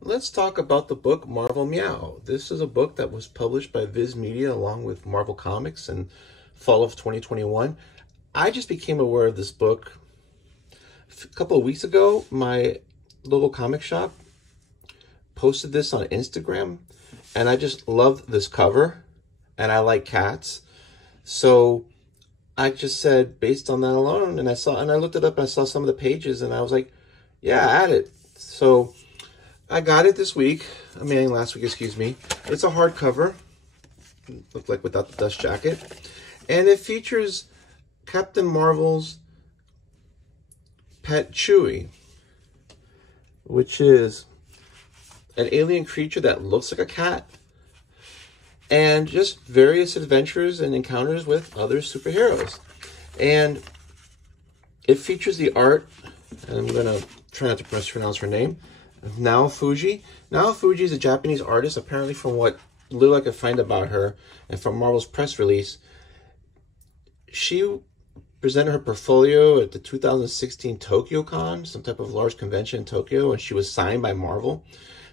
Let's talk about the book Marvel Meow. This is a book that was published by Viz Media along with Marvel Comics in fall of 2021. I just became aware of this book a couple of weeks ago. My local comic shop posted this on Instagram, and I just loved this cover, and I like cats. So I just said, based on that alone, and I looked it up, I saw some of the pages, and I was like, yeah, add it. So I got it this week. I mean, last week, excuse me. It's a hardcover. Looked like without the dust jacket. And it features Captain Marvel's pet Chewie, which is an alien creature that looks like a cat, and just various adventures and encounters with other superheroes. And it features the art, and I'm going to try not to mispronounce her name, Meow Fuji. Meow Fuji is a Japanese artist, apparently, from what little I could find about her and from Marvel's press release. She presented her portfolio at the 2016 Tokyo Con, some type of large convention in Tokyo, and she was signed by Marvel.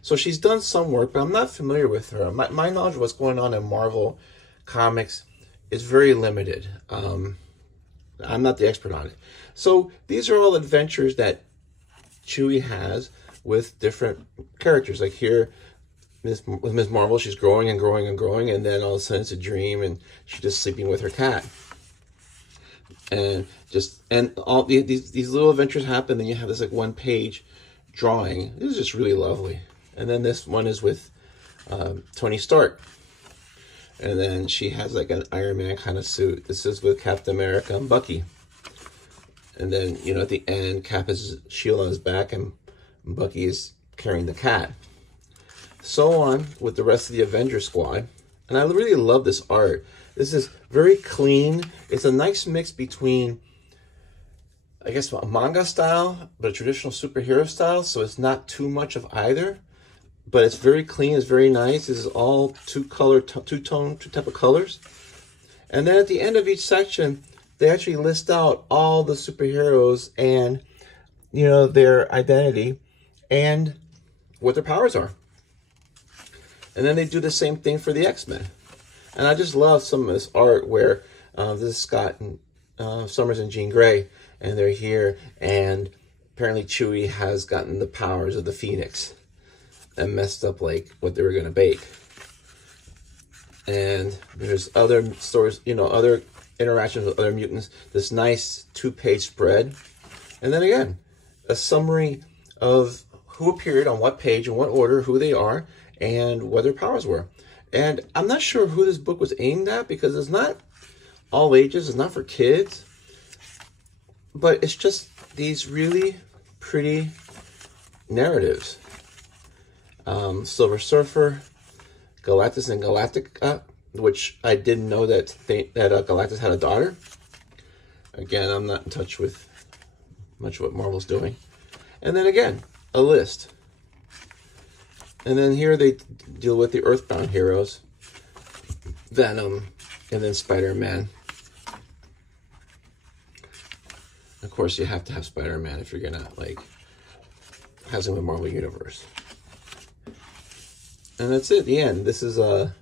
So she's done some work, but I'm not familiar with her. My knowledge of what's going on in Marvel Comics is very limited. I'm not the expert on it. So these are all adventures that Chewie has with different characters. Like here, with Ms. Marvel, she's growing and growing and growing, and then all of a sudden it's a dream, and she's just sleeping with her cat. And all these little adventures happen. Then you have this like one-page drawing. This is just really lovely. And then this one is with Tony Stark, and then she has like an Iron Man kind of suit. This is with Captain America and Bucky. And then, you know, at the end, Cap has his shield on his back, and Bucky is carrying the cat. So on with the rest of the Avengers squad. And I really love this art. This is very clean. It's a nice mix between, I guess, a manga style, but a traditional superhero style. So it's not too much of either. But it's very clean. It's very nice. This is all two type of colors. And then at the end of each section, they actually list out all the superheroes and, you know, their identity and what their powers are. And then they do the same thing for the X-Men. And I just love some of this art where this is Scott and Summers and Jean Grey, and they're here, and apparently Chewie has gotten the powers of the Phoenix and messed up like what they were going to bake. And there's other stories, you know, other interactions with other mutants, this nice 2-page spread. And then again, a summary of who appeared on what page, in what order, who they are, and what their powers were. And I'm not sure who this book was aimed at, because it's not all ages, it's not for kids, but it's just these really pretty narratives. Silver Surfer, Galactus and Galactica, which I didn't know that Galactus had a daughter. Again, I'm not in touch with much of what Marvel's doing. And then again, a list. And then here they deal with the Earthbound heroes, Venom, and then Spider-Man. Of course, you have to have Spider-Man if you're gonna like have him in the Marvel Universe. And that's it. The end. This is a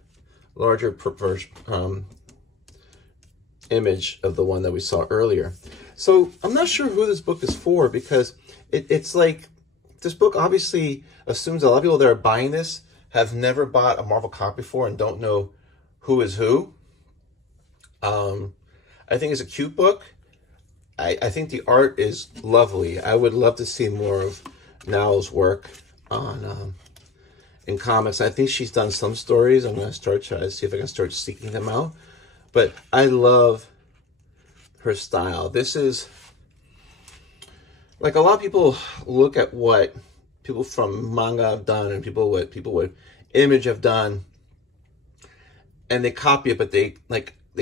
larger image of the one that we saw earlier. So I'm not sure who this book is for, because it's like, this book obviously assumes a lot of people that are buying this have never bought a Marvel comic before and don't know who is who. I think it's a cute book. I think the art is lovely. I would love to see more of Meow's work on in comics. I think she's done some stories. I'm going to try to see if I can start seeking them out. But I love her style. This is, like, a lot of people look at what people from manga have done and people with Image have done, and they copy it, but they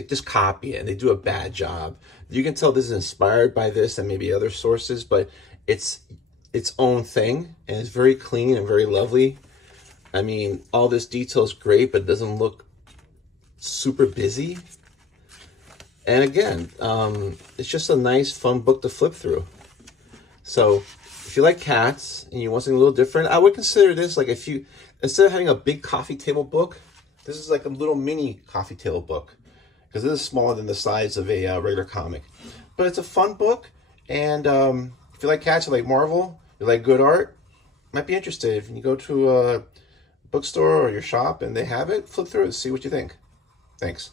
just copy it and they do a bad job. You can tell this is inspired by this and maybe other sources, but it's its own thing, and it's very clean and very lovely. I mean, all this detail is great, but it doesn't look super busy. And again, it's just a nice, fun book to flip through. So if you like cats and you want something a little different, I would consider this like if you, instead of having a big coffee table book, this is like a little mini coffee table book because this is smaller than the size of a regular comic. But it's a fun book, and if you like cats, you like Marvel, you like good art, might be interested. If you go to a bookstore or your shop and they have it, flip through it, see what you think. Thanks.